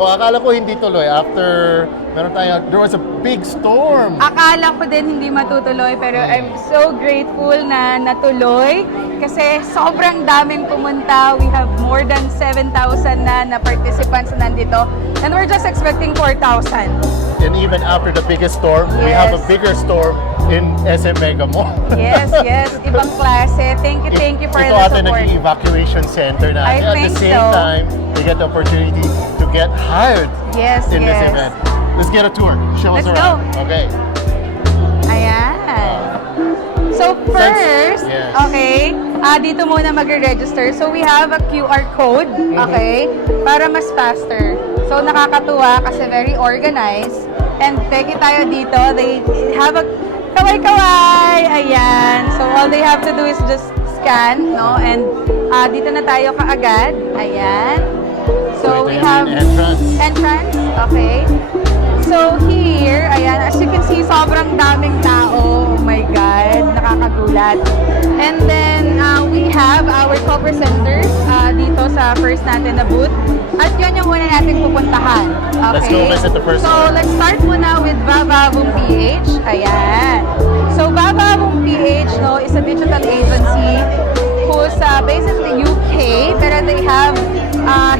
O akala ko hindi tuloy after there was a big storm. Akala ko din hindi matutuloy pero I'm so grateful na natuloy kasi sobrang daming pumunta. We have more than 7,000 na participants na nandito and we're just expecting 4,000. And even after the biggest storm, we have a bigger storm in SM Mega Mall. Yes, ibang klase. Thank you for Ito the ata support. naging evacuation center na. I At think the same so. time, they get the opportunity to get hired in this event. Let's get a tour. Show us Let's around. go. Okay. Ayan. So first, Yes. okay, dito muna magre-register. So we have a QR code, okay, para mas faster. So nakakatuwa kasi very organized. And peki tayo dito, they have a kaway-kaway. Ayan. So all they have to do is just scan, no? And dito na tayo kaagad. Ayan. So we have entrance. Okay. So here, ayan, as you can see, sobrang daming tao. Oh my God, nakakagulat. And then, we have our co-presenters dito sa first natin na booth. At yun yung una natin pupuntahan. Okay? Let's go visit the first So, one. let's start muna with Vavavoom PH. Ayan. So, Vavavoom PH, no, is a digital agency who's based in the UK, pero they have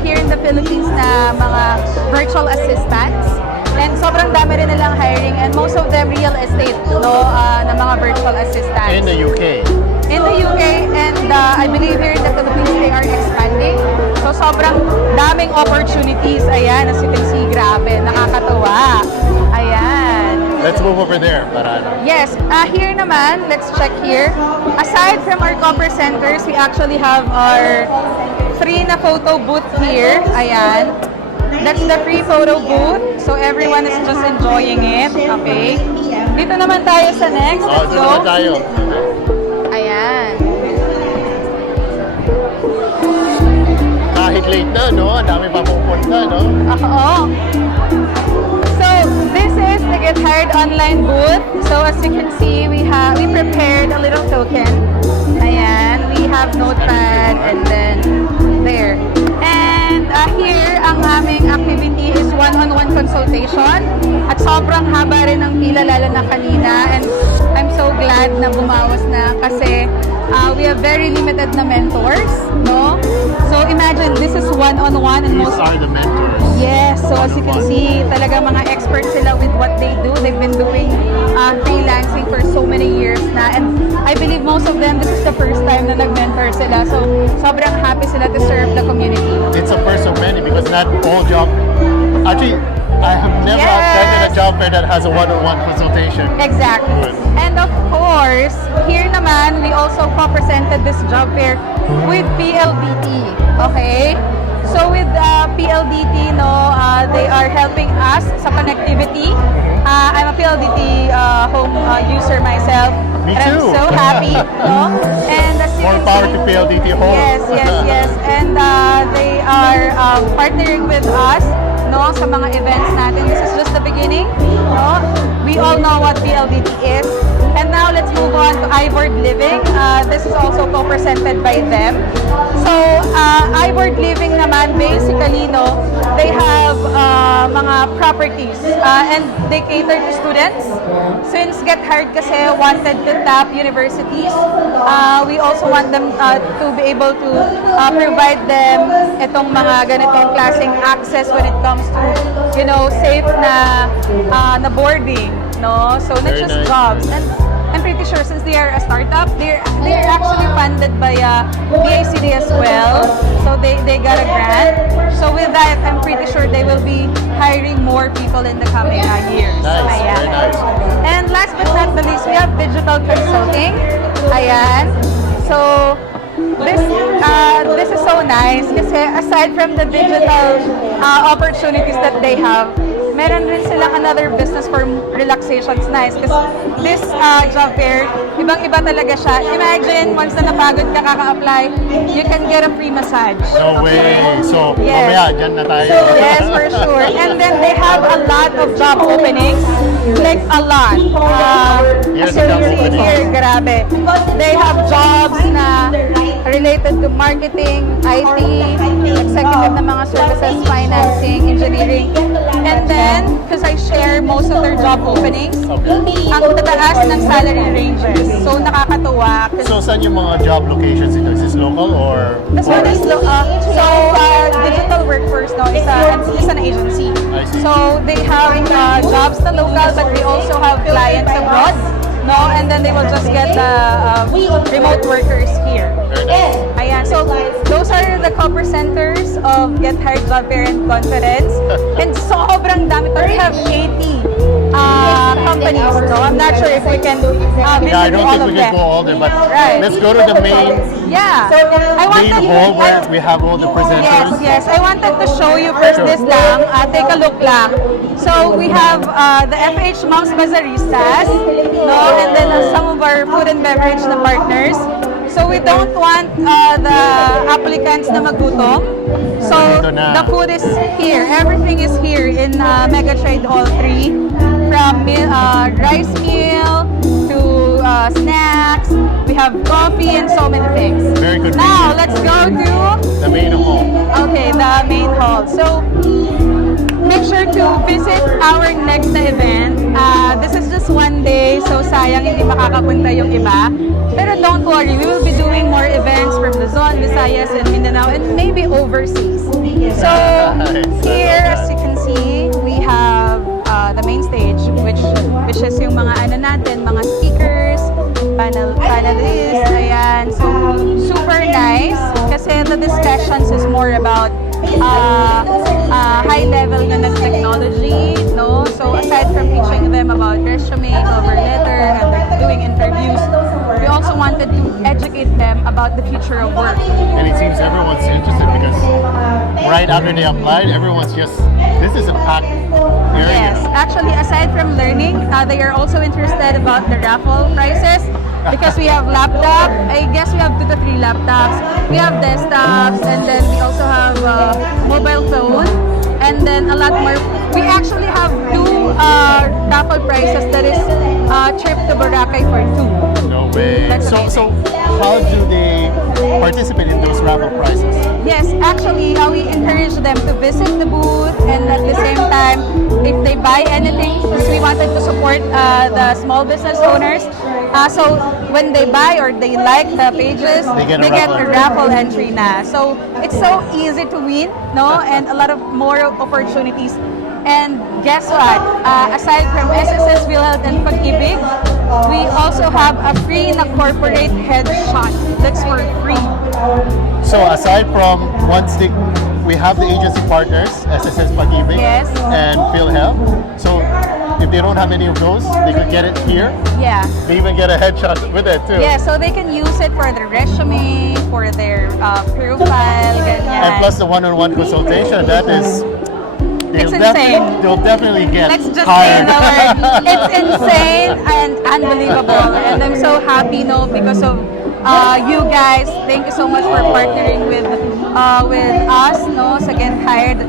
here in the Philippines na mga virtual assistants. And sobrang dami rin nilang hiring and most of them real estate, no, na mga virtual assistants. In the UK. In the UK and I believe here in the Philippines they are expanding. So sobrang daming opportunities. Ayan, as you can see, grabe, nakakatuwa. Ayan. Let's move over there. Para ano. Yes, here naman, let's check here. Aside from our co-presenters, we actually have our free na photo booth here. Ayan. That's the free photo booth. So everyone is just enjoying it. Okay. Dito naman tayo sa next. Let's Dito go. naman tayo. Ayan. Kahit late na, no? Ang dami pa pupunta, no? Oo. So this is the Get Hired online booth. So as you can see, we prepared a little token. Ayan. We have notepad and then there. And here, ang aming activity is one-on-one consultation. At sobrang haba rin ng pila, lalo na kanina. And I'm so glad na bumawas na kasi we have very limited na mentors, no? So imagine, this is one-on-one and These are the mentors. yes, so as you can see, talaga mga experts sila with what they do. They've been doing freelancing for so many years na. And I believe most of them, this is the first time na nag-mentor sila. So sobrang happy sila to serve the community. It's a first of many because not all job. Actually, I have never Yes. attended a job fair that has a one-on-one consultation. Exactly. Good. And of course, here naman, we also co-presented this job fair with PLDT. Okay? So with PLDT, no, they are helping us sa connectivity. I'm a PLDT home user myself. Me and too. I'm so happy. No? And as you More can power see, to PLDT Home. Yes. And they are partnering with us, no, sa mga events natin. This is just the beginning, no? We all know what PLDT is. And now let's move on to iWord Living. This is also co-presented by them. So, iWord Living naman, basically, no, they have mga properties and they cater to students. Since Get Hired kasi wanted to tap universities, we also want them to be able to provide them itong mga ganitong klaseng access when it comes to, you know, safe na boarding, no? So not Very just nice. jobs. And I'm pretty sure since they are a startup, they're actually funded by DICD as well. So they got a grant. So with that, I'm pretty sure they will be hiring more people in the coming years. Nice, Ayan. very nice. And last but not the least, we have digital consulting. Ayan. So this is so nice kasi aside from the digital opportunities that they have, meron rin silang another business for relaxation. It's nice kasi this job fair, ibang-iba talaga siya. Imagine, once na napagod ka kaka-apply, you can get a free massage. No way. So, Yes. mamaya, dyan na tayo. Yes, for sure. And then they have a lot of job openings. Like a lot. Here's As you the job can see opening. here, grabe. They have jobs na related to marketing, IT, executive na mga services, financing, engineering, link. And then, because I share most of their job openings, ang tataas ng salary ranges. So, nakakatuwa. So, saan yung mga job locations ito? Is this local or? This one is, Digital Workforce no, is an agency. I see. So, they have jobs na local, but they also have clients abroad. No, and then they will just get the remote workers here. Very nice. Ayan, so those are the copper centers of Get Hired Job Fair and Conference. And sobrang dami. We have 80 companies, no? I'm not sure if we can visit Yeah, I don't all think of we them. can go all there, but Right. let's go to the main Yeah. I hall where we have all the presenters. Yes. I wanted to show you first this lang. Take a look lang. So we have the FH Moms Bazaristas, no? And then some of our food and beverage na partners. So we don't want the applicants na magutom. So Ito na. the food is here. Everything is here in Mega Trade Hall 3. From rice meal to snacks. We have coffee and so many things. Very good. Now, let's go to The main hall. the main hall. So, make sure to visit our next na event. This is just one day, so sayang hindi makakapunta yung iba. Pero don't worry, we will be doing more events from Luzon, Visayas, and Mindanao, and maybe overseas. So, here, as you can see, we have the main stage, which is yung mga natin, mga speakers, panelists, ayan. So, super nice kasi the discussions is more about high level na ng technology, no? So, aside from teaching them about resume, cover letter, and like doing interviews, we also wanted to educate them about the future of work. And it seems everyone's interested because right after they applied, everyone's just, this is a packed area. Yes, actually, aside from learning, they are also interested about the raffle prizes because we have laptop. I guess we have 2 to 3 laptops. We have desktops, and then we also have mobile phone, and then a lot more. We actually have 2 raffle prizes. That is trip to Boracay for 2. No way. That's So amazing. how do they participate in those raffle prizes? Yes, actually, we encourage them to visit the booth, and at the same time, if they buy anything, because we wanted to support the small business owners. So when they buy or they like the pages, They get a a raffle. raffle entry na. So it's so easy to win, no? And a lot of more opportunities. And guess what? Aside from SSS, PhilHealth, and Pag-ibig, we also have a free na corporate headshot. That's for free. So aside from one stick, we have the agency partners, SSS Pag-ibig Yes. and PhilHealth. So if they don't have any of those, they could get it here. Yeah. They even get a headshot with it too. Yeah, so they can use it for their resume, for their profile, ganyan. And plus the one-on-one consultation, that is, It's insane. They'll definitely get Let's just say hired. the word. It's insane and unbelievable. And I'm so happy, no, because of you guys. Thank you so much for partnering with us, no, sa Get Hired.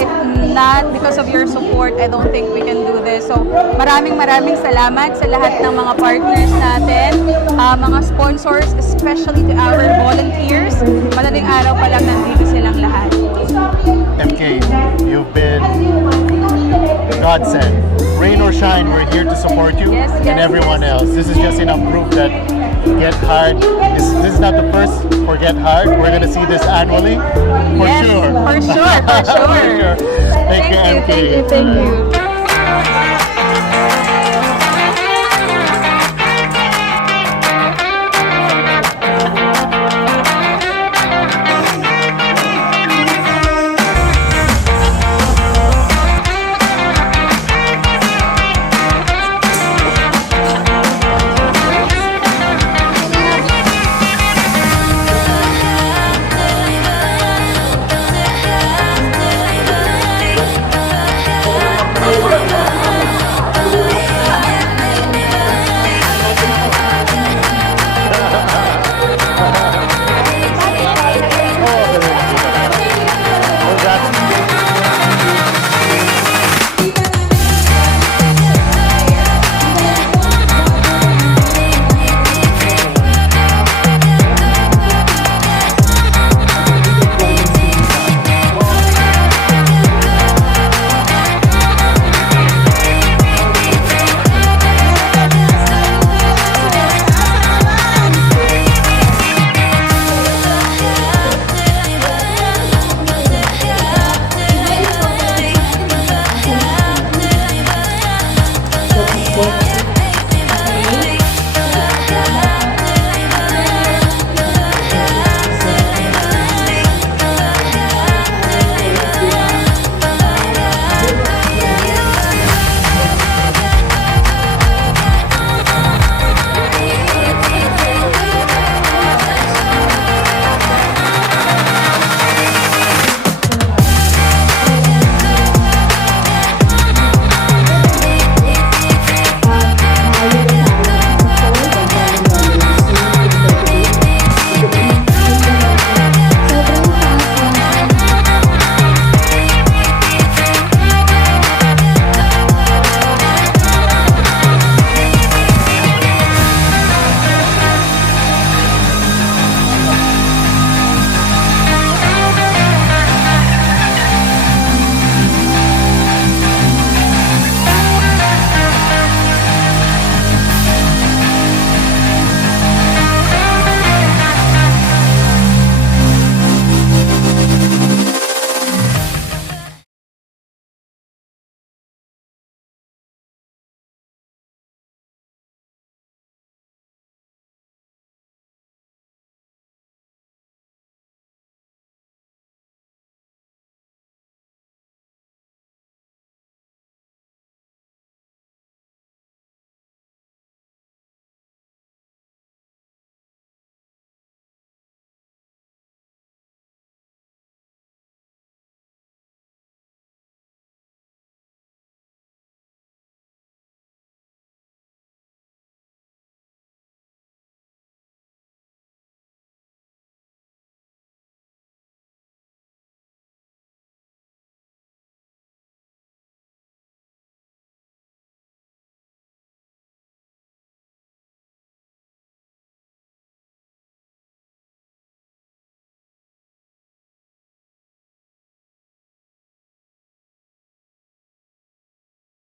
If not because of your support, I don't think we can do this. So, maraming salamat sa lahat ng mga partners natin, mga sponsors, especially to our volunteers. Madaling araw pa lang nandito silang lahat. MK, you've been godsend. Rain or shine, we're here to support you Yes, and yes, everyone yes. else. This is just enough proof that Get Hired, this is not the first for Get Hired. We're going to see this annually, for Yes, sure. for sure, for sure. Thank you, MK. Thank you.